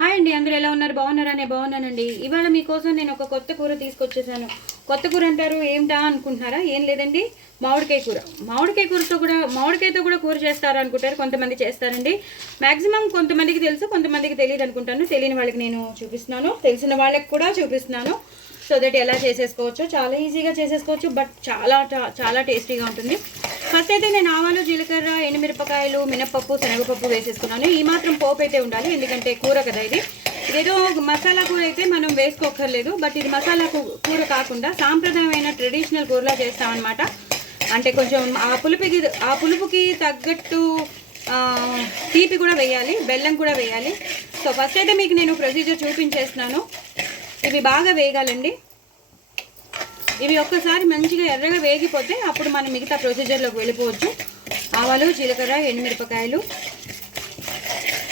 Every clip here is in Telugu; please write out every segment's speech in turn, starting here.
హాయ్ అండి, అందరూ ఎలా ఉన్నారు? బాగున్నారా? నేను బాగున్నానండి. ఇవాళ మీకోసం నేను ఒక కొత్త కూర తీసుకొచ్చేసాను. కొత్త కూర అంటారు ఏమిటా అనుకుంటున్నారా? ఏం లేదండి, మామిడికాయ కూర. మామిడికాయతో కూడా కూర చేస్తారు అనుకుంటారు, కొంతమంది చేస్తారండి. మ్యాక్సిమం కొంతమందికి తెలుసు, కొంతమందికి తెలియదు అనుకుంటాను. తెలియని వాళ్ళకి నేను చూపిస్తున్నాను, తెలిసిన వాళ్ళకి కూడా చూపిస్తున్నాను. సో దట్ ఎలా చేసేసుకోవచ్చు, చాలా ఈజీగా చేసేసుకోవచ్చు, బట్ చాలా చాలా టేస్టీగా ఉంటుంది. ఫస్ట్ అయితే నేను ఆవాలు, జీలకర్ర, ఎండుమిరపకాయలు, మినపప్పు, శనగపప్పు వేసేసుకున్నాను. ఈ మాత్రం పోపు అయితే ఉండాలి, ఎందుకంటే కూర కదా ఇది. ఇదేదో మసాలా కూర అయితే మనం వేసుకోక్కర్లేదు, బట్ ఇది మసాలా కూర కాకుండా సాంప్రదాయమైన ట్రెడిషనల్ కూరలా చేస్తామన్నమాట. అంటే కొంచెం ఆ పులుపుకి తగ్గట్టు తీపి కూడా వేయాలి, బెల్లం కూడా వేయాలి. సో ఫస్ట్ అయితే మీకు నేను ప్రొసీజర్ చూపించేస్తున్నాను. ఇవి బాగా వేగాలండి. ఇవి ఒక్కసారి మంచిగా ఎర్రగా వేగిపోతే అప్పుడు మనం మిగతా ప్రొసీజర్లోకి వెళ్ళిపోవచ్చు. ఆవాలు, జీలకర్ర, ఎండుమిరపకాయలు,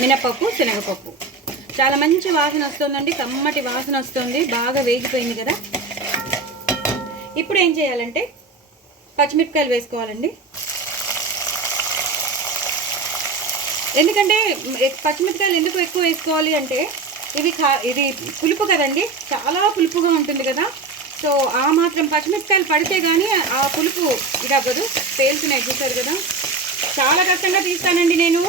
మినపప్పు, శనగపప్పు. చాలా మంచి వాసన వస్తుందండి, కమ్మటి వాసన వస్తుంది. బాగా వేగిపోయింది కదా. ఇప్పుడు ఏం చేయాలంటే పచ్చిమిరపకాయలు వేసుకోవాలండి. ఎందుకంటే పచ్చిమిరపకాయలు ఎందుకు ఎక్కువ వేసుకోవాలి అంటే ఇది పులుపు కదండి, చాలా పులుపుగా ఉంటుంది కదా. సో ఆ మాత్రం పచ్చిమిరపకాయలు పడితే కానీ ఆ పులుపు ఇది అవ్వదు. పేలుతున్నాయి చూసారు కదా. చాలా కష్టంగా తీస్తానండి నేను,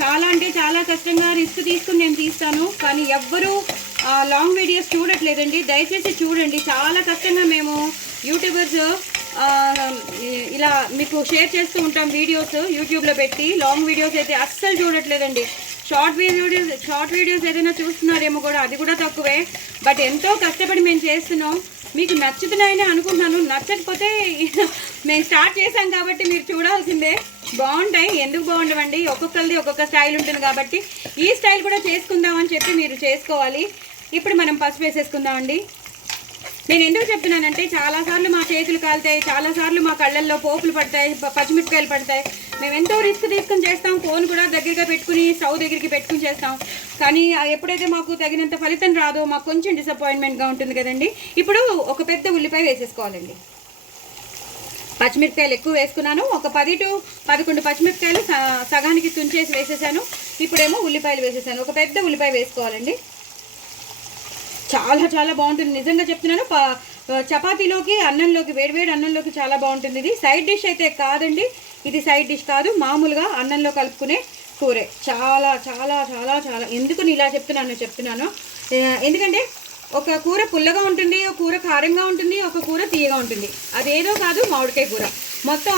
చాలా అంటే చాలా కష్టంగా రిస్క్ తీసుకుని నేను తీస్తాను. కానీ ఎవ్వరూ లాంగ్ వీడియోస్ చూడట్లేదండి, దయచేసి చూడండి. చాలా కష్టంగా మేము యూట్యూబర్స్ ఇలా మీకు షేర్ చేస్తూ ఉంటాం వీడియోస్ యూట్యూబ్లో పెట్టి. లాంగ్ వీడియోస్ అయితే అస్సలు చూడట్లేదండి. షార్ట్ వీడియోస్ ఏదైనా చూస్తున్నారేమో కూడా, అది కూడా తక్కువే. బట్ ఎంతో కష్టపడి మేము చేస్తున్నాం, మీకు నచ్చుతున్నాయని అనుకుంటున్నాను. నచ్చకపోతే మేము స్టార్ట్ చేసాం కాబట్టి మీరు చూడాల్సిందే. బాగుంటాయి, ఎందుకు బాగుండవండి, ఒక్కొక్కరిది ఒక్కొక్క స్టైల్ ఉంటుంది కాబట్టి ఈ స్టైల్ కూడా చేసుకుందామని చెప్పి మీరు చేసుకోవాలి. ఇప్పుడు మనం పసుపు వేసేసుకుందామండి. నేను ఎందుకు చెప్తున్నానంటే చాలాసార్లు మా చేతులు కాలుతాయి, చాలాసార్లు మా కళ్ళల్లో పోపులు పడతాయి, పచ్చిమిరపకాయలు పడతాయి. మేము ఎంతో రిస్క్ తీసుకుని చేస్తాం, ఫోన్ కూడా దగ్గరగా పెట్టుకుని స్టవ్ దగ్గరికి పెట్టుకుని చేస్తాం. కానీ ఎప్పుడైతే మాకు తగినంత ఫలితం రాదో మాకు కొంచెం డిసప్పాయింట్మెంట్గా ఉంటుంది కదండి. ఇప్పుడు ఒక పెద్ద ఉల్లిపాయ వేసేసుకోవాలండి. పచ్చిమిరపకాయలు ఎక్కువ వేసుకున్నాను, ఒక 10 to 11 పచ్చిమిరపకాయలు సగానికి తుంచేసి వేసేసాను. ఇప్పుడేమో ఉల్లిపాయలు వేసేసాను, ఒక పెద్ద ఉల్లిపాయ వేసుకోవాలండి. చాలా చాలా బాగుంటుంది, నిజంగా చెప్తున్నాను. చపాతీలోకి, అన్నంలోకి, వేడివేడి అన్నంలోకి చాలా బాగుంటుంది. ఇది సైడ్ డిష్ అయితే కాదండి, ఇది సైడ్ డిష్ కాదు, మామూలుగా అన్నంలో కలుపుకునే కూరే. చాలా చాలా చాలా చాలా ఎందుకు ఇలా చెప్తున్నాను ఎందుకంటే ఒక కూర పుల్లగా ఉంటుంది, ఒక కూర కారంగా ఉంటుంది, ఒక కూర తీయగా ఉంటుంది. అదేదో కాదు మామిడికాయ కూర. మొత్తం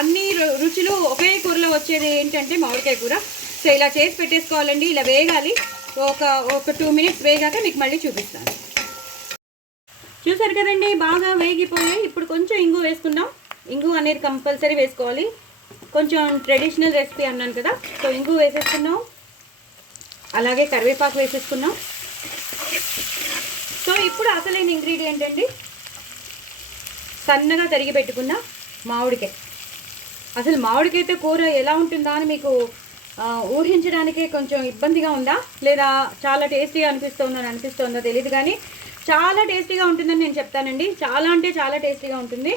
అన్ని రుచులు ఒకే కూరలో వచ్చేది ఏంటంటే మామిడికాయ కూర. సో ఇలా చేసి పెట్టేసుకోవాలండి. ఇలా వేగాలి, ఒక 2 minutes వేగాక మీకు మళ్ళీ చూపిస్తాను. చూసారు కదండి, బాగా వేగిపోయాయి. ఇప్పుడు కొంచెం ఇంగు వేసుకుందాం. ఇంగు అనేది కంపల్సరీ వేసుకోవాలి, కొంచెం ట్రెడిషనల్ రెసిపీ అన్నాను కదా. సో ఇంగు వేసేసుకున్నాం, అలాగే కరివేపాకు వేసేసుకున్నాం. సో ఇప్పుడు అసలైన ఇంగ్రీడియంట్ అండి, సన్నగా తరిగి పెట్టుకున్న మామిడికాయ. అసలు మామిడికాయతో కూర ఎలా ఉంటుందా అని మీకు ఊహించడానికే కొంచెం ఇబ్బందిగా ఉందా, లేదా చాలా టేస్టీగా అనిపిస్తుందో తెలియదు, కానీ చాలా టేస్టీగా ఉంటుందని నేను చెప్తానండి. చాలా అంటే చాలా టేస్టీగా ఉంటుంది.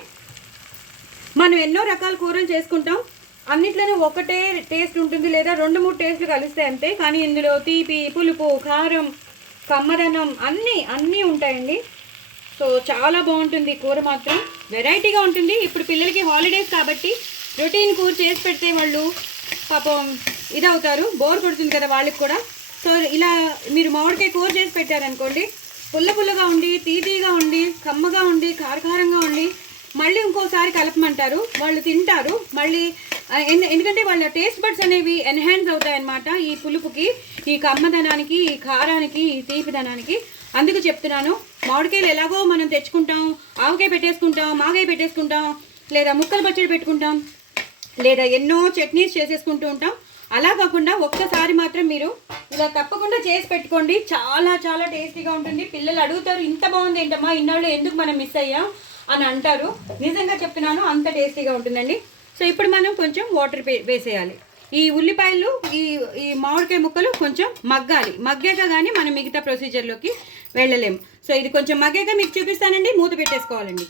మనం ఎన్నో రకాల కూరలు చేసుకుంటాం, అన్నిట్లోనే ఒకటే టేస్ట్ ఉంటుంది, లేదా 2-3 టేస్ట్లు కలుస్తాయి అంతే. కానీ ఇందులో తీపి, పులుపు, కారం, కమ్మదనం అన్నీ ఉంటాయండి. సో చాలా బాగుంటుంది కూర, మాత్రం వెరైటీగా ఉంటుంది. ఇప్పుడు పిల్లలకి హాలిడేస్ కాబట్టి రొటీన్ కూర చేసి పెడితే వాళ్ళు పాపం ఇదవుతారు, బోర్ కొడుతుంది కదా వాళ్ళకి కూడా. సో ఇలా మీరు మామిడికాయ కూర చేసి పెట్టారనుకోండి, పుల్లగా ఉండి, తీపిగా ఉండి, కమ్మగా ఉండి, కారకారంగా ఉండి, మళ్ళీ ఇంకోసారి కలపమంటారు, వాళ్ళు తింటారు మళ్ళీ. ఎందుకంటే వాళ్ళ టేస్ట్ బడ్స్ అనేవి ఎన్హాన్స్ అవుతాయి అన్నమాట, ఈ పులుపుకి, ఈ కమ్మదనానికి, ఈ కారానికి, ఈ తీపిదనానికి. అందుకు చెప్తున్నాను. మామిడికాయలు ఎలాగో మనం తెచ్చుకుంటాం, ఆవకాయ పెట్టేసుకుంటాం, మాగాయ పెట్టేసుకుంటాం, లేదా ముక్కలు పచ్చడి పెట్టుకుంటాం, లేదా ఎన్నో చట్నీస్ చేసేసుకుంటూ ఉంటాం. అలా కాకుండా ఒక్కసారి మాత్రం మీరు ఇలా తప్పకుండా చేసి పెట్టుకోండి, చాలా చాలా టేస్టీగా ఉంటుంది. పిల్లలు అడుగుతారు, ఇంత బాగుంది ఏంటమ్మా, ఇన్నాళ్ళు ఎందుకు మనం మిస్ అయ్యాం అని అంటారు. నిజంగా చెప్తున్నాను, అంత టేస్టీగా ఉంటుందండి. సో ఇప్పుడు మనం కొంచెం వాటర్ వేసేయాలి. ఈ ఉల్లిపాయలు, ఈ మామిడికాయ ముక్కలు కొంచెం మగ్గాక కానీ మనం మిగతా ప్రొసీజర్లోకి వెళ్ళలేము. సో ఇది కొంచెం మగ్గాక మీకు చూపిస్తానండి. మూత పెట్టేసుకోవాలండి.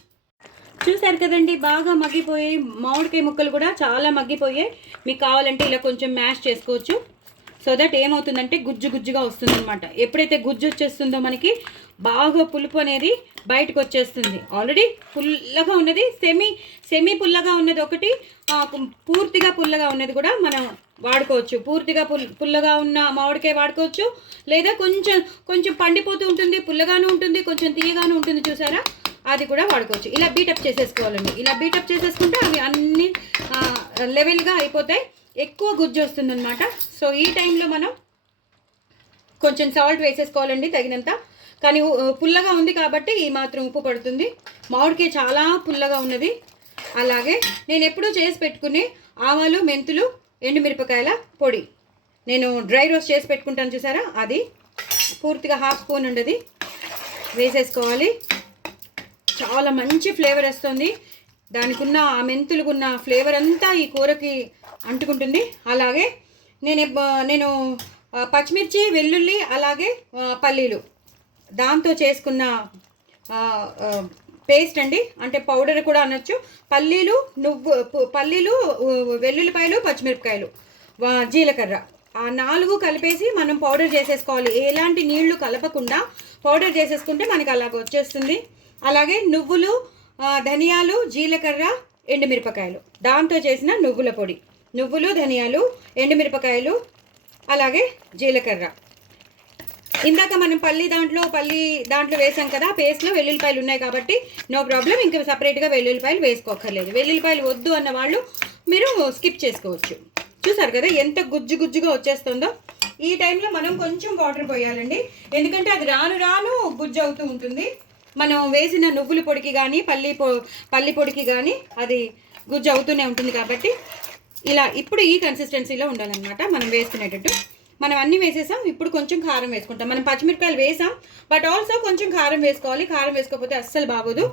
చూసారు కదండి, బాగా మగ్గిపోయి మామిడికాయ ముక్కలు కూడా చాలా మగ్గిపోయాయి. మీకు కావాలంటే ఇలా కొంచెం మ్యాష్ చేసుకోవచ్చు. సో దట్ ఏమవుతుందంటే గుజ్జు గుజ్జుగా వస్తుంది అనమాట. ఎప్పుడైతే గుజ్జు వచ్చేస్తుందో మనకి బాగా పులుపు అనేది బయటకు వచ్చేస్తుంది. ఆల్రెడీ పుల్లగా ఉన్నది, సెమీ పుల్లగా ఉన్నది ఒకటి, పూర్తిగా పుల్లగా ఉన్నది కూడా మనం వాడుకోవచ్చు. పూర్తిగా పుల్లగా ఉన్న మామిడికాయ వాడుకోవచ్చు, లేదా కొంచెం పండిపోతూ ఉంటుంది, పుల్లగాను ఉంటుంది, కొంచెం తీయగాను ఉంటుంది, చూసారా, అది కూడా వాడుకోవచ్చు. ఇలా బీటప్ చేసేసుకోవాలండి. ఇలా బీటప్ చేసేసుకుంటే అవి అన్ని లెవెల్గా అయిపోతాయి, ఎక్కువ గుజ్జు వస్తుందన్నమాట. సో ఈ టైంలో మనం కొంచెం సాల్ట్ వేసేసుకోవాలండి తగినంత. కానీ పుల్లగా ఉంది కాబట్టి ఈ మాత్రం ఉప్పు పడుతుంది. మామిడికాయ చాలా పుల్లగా ఉన్నది. అలాగే నేను ఎప్పుడూ చేసి పెట్టుకునే ఆవాలు, మెంతులు, ఎండుమిరపకాయల పొడి నేను డ్రై రోస్ట్ చేసి పెట్టుకుంటాను, చూసారా, అది పూర్తిగా 1/2 స్పూన్ ఉండేది వేసేసుకోవాలి. చాలా మంచి ఫ్లేవర్ వస్తుంది. దానికి ఉన్న ఆ మెంతులుకున్న ఫ్లేవర్ అంతా ఈ కూరకి అంటుకుంటుంది. అలాగే నేను పచ్చిమిర్చి, వెల్లుల్లి, అలాగే పల్లీలు దాంతో చేసుకున్న పేస్ట్ అండి, అంటే పౌడర్ కూడా అనొచ్చు. పల్లీలు, వెల్లుల్లిపాయలు, పచ్చిమిరపకాయలు, జీలకర్ర, ఆ 4 కలిపేసి మనం పౌడర్ చేసేసుకోవాలి. ఎలాంటి నీళ్లు కలపకుండా పౌడర్ చేసేసుకుంటే మనకి అలాగ వచ్చేస్తుంది. అలాగే నువ్వులు, ధనియాలు, జీలకర్ర, ఎండుమిరపకాయలు దాంతో చేసిన నువ్వుల పొడి, నువ్వులు, ధనియాలు, ఎండుమిరపకాయలు, అలాగే జీలకర్ర. ఇందాక మనం పల్లి దాంట్లో వేసాం కదా, పేస్ట్లో వెల్లుల్లిపాయలు ఉన్నాయి కాబట్టి నో ప్రాబ్లం, ఇంకా సపరేట్గా వెల్లుల్లిపాయలు వేసుకోక్కర్లేదు. వెల్లుల్లిపాయలు వద్దు అన్న వాళ్ళు మీరు స్కిప్ చేసుకోవచ్చు. చూసారు కదా ఎంత గుజ్జుగా వచ్చేస్తుందో. ఈ టైంలో మనం కొంచెం వాటర్ పోయాలండి, ఎందుకంటే అది రాను గుజ్జు అవుతూ ఉంటుంది. మనం వేసిన నువ్వుల పొడికి కానీ పల్లి పొడికి కానీ అది గుజ్జు అవుతూనే ఉంటుంది కాబట్టి ఇప్పుడు ఈ కన్సిస్టెన్సీలో ఉండాలన్నమాట మనం వేసుకునేటట్టు. మనం అన్నీ వేసేసాం. ఇప్పుడు కొంచెం కారం వేసుకుంటాం. మనం పచ్చిమిరపకాయలు వేసాం, బట్ ఆల్సో కొంచెం కారం వేసుకోవాలి. కారం వేసుకోకపోతే అస్సలు బాగోదు.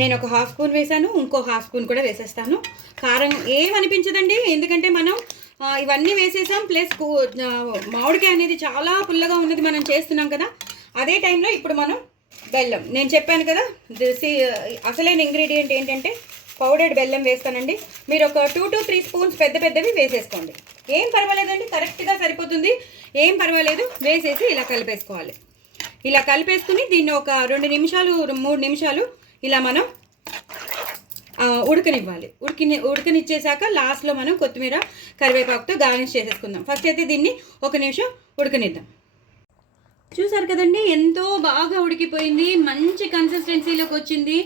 నేను ఒక 1/2 స్పూన్ వేసాను, ఇంకో 1/2 స్పూన్ కూడా వేసేస్తాను. కారం ఏమనిపించదండి, ఎందుకంటే మనం ఇవన్నీ వేసేసాం. ప్లస్ మామిడికాయ అనేది చాలా పుల్లగా ఉన్నది మనం చేస్తున్నాం కదా. అదే టైంలో ఇప్పుడు మనం బెల్లం, నేను చెప్పాను కదా, అసలైన ఇంగ్రీడియంట్ ఏంటంటే పౌడర్డ్ బెల్లం వేస్తానండి. మీరు ఒక 2 to 3 స్పూన్స్ పెద్దవి వేసేసుకోండి, ఏం పర్వాలేదండి, కరెక్ట్గా సరిపోతుంది, ఏం పర్వాలేదు. వేసేసి ఇలా కలిపేసుకోవాలి. ఇలా కలిపేసుకుని దీన్ని ఒక 2 నిమిషాలు 3 నిమిషాలు ఇలా మనం ఉడకనివ్వాలి. ఉడకనిచ్చేసాక లాస్ట్లో మనం కొత్తిమీర, కరివేపాకుతో గార్నిష్ చేసేసుకుందాం. ఫస్ట్ అయితే దీన్ని 1 నిమిషం ఉడకనిద్దాం. చూసారు కదండి, ఎంతో బాగా ఉడికిపోయింది, మంచి కన్సిస్టెన్సీలోకి వచ్చింది.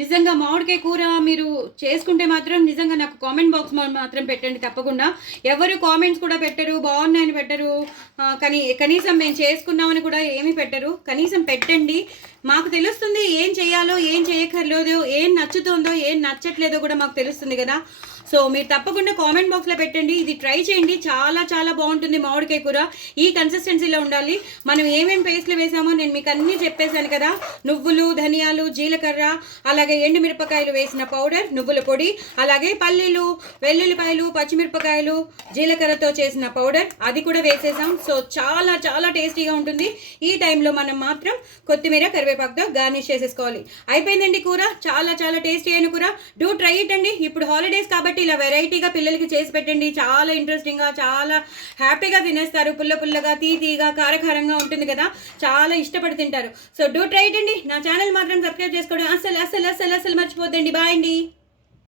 నిజంగా మామిడికాయ కూర మీరు చేసుకుంటే మాత్రం నిజంగా నాకు కామెంట్ బాక్స్ మాత్రం పెట్టండి తప్పకుండా. ఎవరు కామెంట్స్ కూడా పెట్టరు, బాగున్నాయని పెట్టరు, కానీ కనీసం మేము చేసుకున్నామని కూడా ఏమీ పెట్టరు. కనీసం పెట్టండి, మాకు తెలుస్తుంది ఏం చేయాలో, ఏం చేయక్కర్లేదో, ఏం నచ్చుతుందో, ఏం నచ్చట్లేదో కూడా మాకు తెలుస్తుంది కదా. సో మీరు తప్పకుండా కామెంట్ బాక్స్లో పెట్టండి, ఇది ట్రై చేయండి, చాలా చాలా బాగుంటుంది మామిడికాయ కూర. ఈ కన్సిస్టెన్సీలో ఉండాలి. మనం ఏమేమి పేస్ట్లు వేసామో నేను మీకు అన్నీ చెప్పేశాను కదా. నువ్వులు, ధనియాలు, జీలకర్ర, అలాగే ఎండుమిరపకాయలు వేసిన పౌడర్, నువ్వుల పొడి, అలాగే పల్లీలు, వెల్లుల్లిపాయలు, పచ్చిమిరపకాయలు, జీలకర్రతో చేసిన పౌడర్, అది కూడా వేసేసాం. సో చాలా చాలా టేస్టీగా ఉంటుంది. ఈ టైంలో మనం మాత్రం కొత్తిమీర, కరివేపాకుతో గార్నిష్ చేసేసుకోవాలి. అయిపోయిందండి కూర, చాలా చాలా టేస్టీ అయిన కూర. డూ ట్రై ఇట్ అండి. ఇప్పుడు హాలిడేస్ కాబట్టి ఇలా వెరైటీగా పిల్లలకి చేసి పెట్టండి, చాలా ఇంట్రెస్టింగ్గా, చాలా హ్యాపీగా తినేస్తారు. పుల్లగా, తీగా, కారకారంగా ఉంటుంది కదా, చాలా ఇష్టపడి తింటారు. సో డూ ట్రై ఇట్ అండి. నా ఛానల్ మాత్రం సబ్స్క్రైబ్ చేసుకోవడం అస్సలు మర్చిపోద్దండి. బాయ్ అండి.